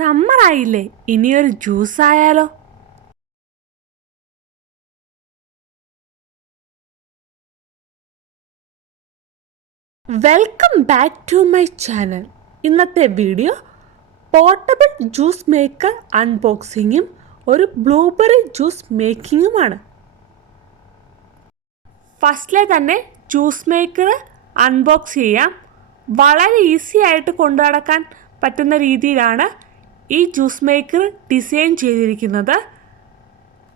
Summer ആയില്ലേ, ഇനിയൊരു juice ആയാലോ? Welcome back to my channel. ഇന്നത്തെ വീഡിയോ പോർട്ടബിൾ ജ്യൂസ് മേക്കർ അൺബോക്സിങ്ങും ഒരു ബ്ലൂബെറി ജ്യൂസ് മേക്കിങ്ങുമാണ്. ഫസ്റ്റിലെ തന്നെ ജ്യൂസ് മേക്കർ അൺബോക്സ് ചെയ്യാം. വളരെ ഈസി ആയിട്ട് കൊണ്ടു നടക്കാൻ പറ്റുന്ന രീതിയിലാണ് ഈ ജ്യൂസ് മേക്കർ ഡിസൈൻ ചെയ്തിരിക്കുന്നത്.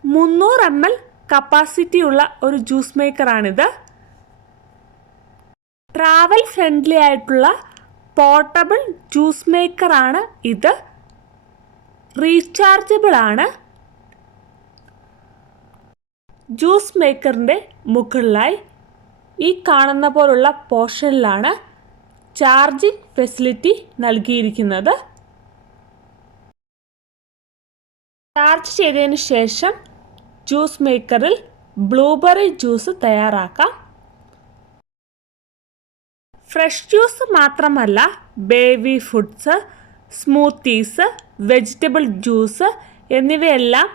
300 ml കപ്പാസിറ്റി ഉള്ള ഒരു ജ്യൂസ് മേക്കറാണിത്. ട്രാവൽ ഫ്രണ്ട്ലി ആയിട്ടുള്ള പോർട്ടബിൾ ജ്യൂസ് മേക്കറാണ് ഇത്. റീചാർജബിൾ ആണ്. ജ്യൂസ് മേക്കറിൻ്റെ മുകളിലായി ഈ കാണുന്ന പോലുള്ള പോർഷനിലാണ് ചാർജിംഗ് ഫെസിലിറ്റി നൽകിയിരിക്കുന്നത്. ചാർജ് ചെയ്തതിന് ശേഷം ജ്യൂസ് മേക്കറിൽ ബ്ലൂബെറി ജ്യൂസ് തയ്യാറാക്കാം. ഫ്രഷ് ജ്യൂസ് മാത്രമല്ല, baby foods, smoothies, vegetable juice എന്നിവയെല്ലാം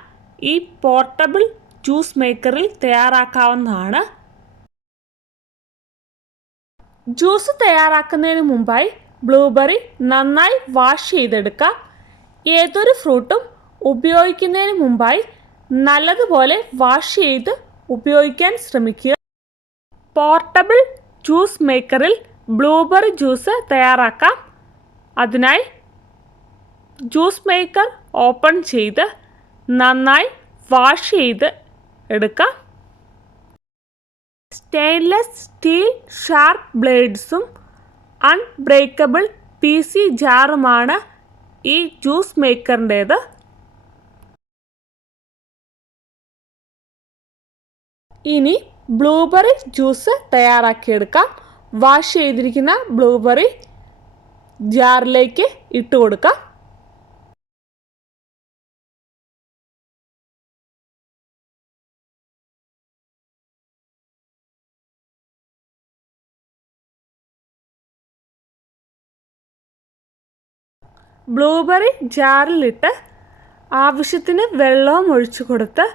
ഈ പോർട്ടബിൾ ജ്യൂസ് മേക്കറിൽ തയ്യാറാക്കാവുന്നതാണ്. ജ്യൂസ് തയ്യാറാക്കുന്നതിന് മുമ്പായി ബ്ലൂബെറി നന്നായി വാഷ് ചെയ്തെടുക്കാം. ഏതൊരു ഫ്രൂട്ടും ഉപയോഗിക്കുന്നതിന് മുമ്പായി നല്ലതുപോലെ വാഷ് ചെയ്ത് ഉപയോഗിക്കാൻ ശ്രമിക്കുക. പോർട്ടബിൾ ജ്യൂസ് മേക്കറിൽ ബ്ലൂബെറി ജ്യൂസ് തയ്യാറാക്കാം. അതിനായി ജ്യൂസ് മേക്കർ ഓപ്പൺ ചെയ്ത് നന്നായി വാഷ് ചെയ്ത് എടുക്കാം. സ്റ്റെയിൻലെസ് സ്റ്റീൽ ഷാർപ്പ് ബ്ലേഡ്സും അൺബ്രേക്കബിൾ PC ജാറുമാണ് ഈ ജ്യൂസ് മേക്കറിൻ്റേത്. ഇനി ബ്ലൂബെറി ജ്യൂസ് തയ്യാറാക്കിയെടുക്കാം. വാഷ് ചെയ്തിരിക്കുന്ന ബ്ലൂബെറി ജാറിലേക്ക് ഇട്ട് കൊടുക്കാം. ബ്ലൂബെറി ജാറിലിട്ട് ആവശ്യത്തിന് വെള്ളവും ഒഴിച്ചു കൊടുത്ത്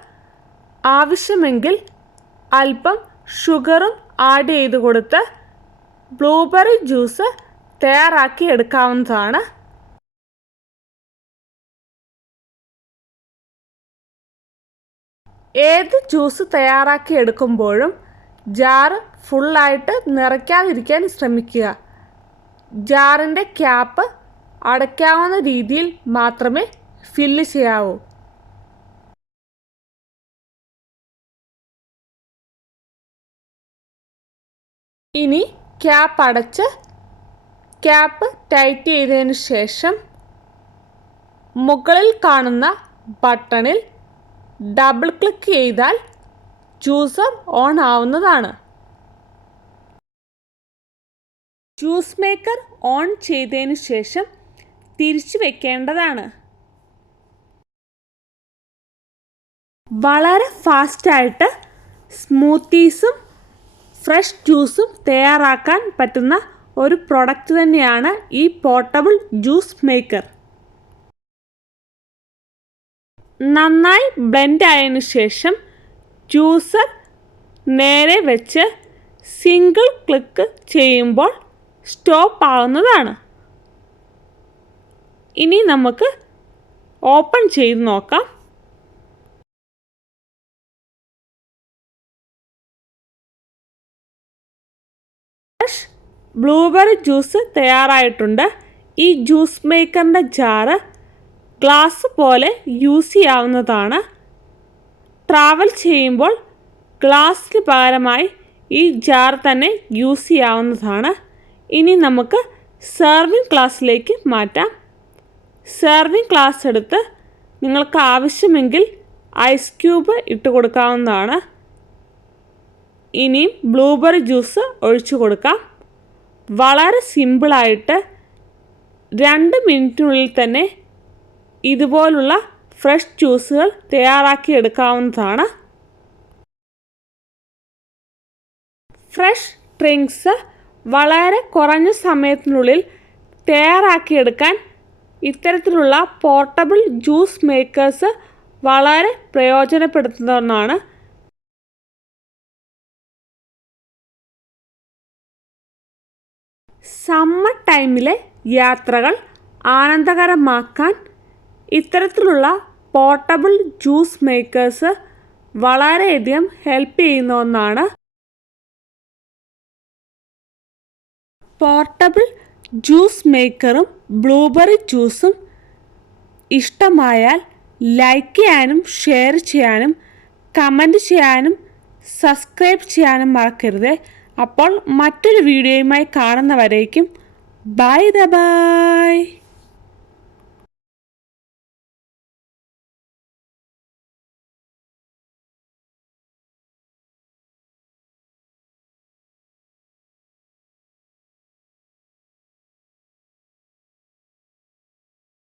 ആവശ്യമെങ്കിൽ അല്പം ഷുഗറും ആഡ് ചെയ്ത് കൊടുത്ത് ബ്ലൂബെറി ജ്യൂസ് തയ്യാറാക്കി എടുക്കാവുന്നതാണ്. ഏത് ജ്യൂസ് തയ്യാറാക്കി എടുക്കുമ്പോഴും ജാറ് ഫുള്ളായിട്ട് നിറയ്ക്കാതിരിക്കാൻ ശ്രമിക്കുക. ജാറിൻ്റെ ക്യാപ്പ് അടയ്ക്കാവുന്ന രീതിയിൽ മാത്രമേ ഫില്ല് ചെയ്യാവൂ. ഇനി ക്യാപ്പ് അടച്ച് ക്യാപ്പ് ടൈറ്റ് ചെയ്തതിന് ശേഷം മുകളിൽ കാണുന്ന ബട്ടണിൽ ഡബിൾ ക്ലിക്ക് ചെയ്താൽ ജ്യൂസർ ഓൺ ആവുന്നതാണ്. ജ്യൂസ് മേക്കർ ഓൺ ചെയ്തതിന് ശേഷം തിരിച്ചു വെക്കേണ്ടതാണ്. വളരെ ഫാസ്റ്റായിട്ട് സ്മൂത്തീസും ഫ്രഷ് ജ്യൂസും തയ്യാറാക്കാൻ പറ്റുന്ന ഒരു പ്രൊഡക്റ്റ് തന്നെയാണ് ഈ പോർട്ടബിൾ ജ്യൂസ് മേക്കർ. നന്നായി ബ്ലെൻഡ് ആയതിനു ശേഷം ജ്യൂസർ നേരെ വെച്ച് സിംഗിൾ ക്ലിക്ക് ചെയ്യുമ്പോൾ സ്റ്റോപ്പ് ആവുന്നതാണ്. ഇനി നമുക്ക് ഓപ്പൺ ചെയ്ത് നോക്കാം. ബ്ലൂബെറി ജ്യൂസ് തയ്യാറായിട്ടുണ്ട്. ഈ ജ്യൂസ് മേക്കറിൻ്റെ ജാറ് ഗ്ലാസ് പോലെ യൂസ് ചെയ്യാവുന്നതാണ്. ട്രാവൽ ചെയ്യുമ്പോൾ ഗ്ലാസ്സിന് പകരമായി ഈ ജാർ തന്നെ യൂസ് ചെയ്യാവുന്നതാണ്. ഇനി നമുക്ക് സെർവിങ് ഗ്ലാസ്സിലേക്ക് മാറ്റാം. സെർവിങ് ഗ്ലാസ് എടുത്ത് നിങ്ങൾക്ക് ആവശ്യമെങ്കിൽ ഐസ് ക്യൂബ് ഇട്ട് കൊടുക്കാവുന്നതാണ്. ഇനിയും ബ്ലൂബെറി ജ്യൂസ് ഒഴിച്ചു കൊടുക്കാം. വളരെ സിമ്പിളായിട്ട് 2 മിനിറ്റിനുള്ളിൽ തന്നെ ഇതുപോലുള്ള ഫ്രഷ് ജ്യൂസുകൾ തയ്യാറാക്കി എടുക്കാവുന്നതാണ്. ഫ്രഷ് ഡ്രിങ്ക്സ് വളരെ കുറഞ്ഞ സമയത്തിനുള്ളിൽ തയ്യാറാക്കിയെടുക്കാൻ ഇത്തരത്തിലുള്ള പോർട്ടബിൾ ജ്യൂസ് മേക്കേഴ്സ് വളരെ പ്രയോജനപ്പെടുത്തുന്ന ഒന്നാണ്. സമ്മർ ടൈമിലെ യാത്രകൾ ആനന്ദകരമാക്കാൻ ഇത്തരത്തിലുള്ള പോർട്ടബിൾ ജ്യൂസ് മേക്കേഴ്സ് വളരെയധികം ഹെൽപ്പ് ചെയ്യുന്ന ഒന്നാണ്. പോർട്ടബിൾ ജ്യൂസ് മേക്കറും ബ്ലൂബെറി ജ്യൂസും ഇഷ്ടമായാൽ ലൈക്ക് ചെയ്യാനും ഷെയർ ചെയ്യാനും കമൻറ്റ് ചെയ്യാനും സബ്സ്ക്രൈബ് ചെയ്യാനും മറക്കരുത്. അപ്പോൾ മറ്റൊരു വീഡിയോയുമായി കാണുന്നവരേക്കും ബൈ.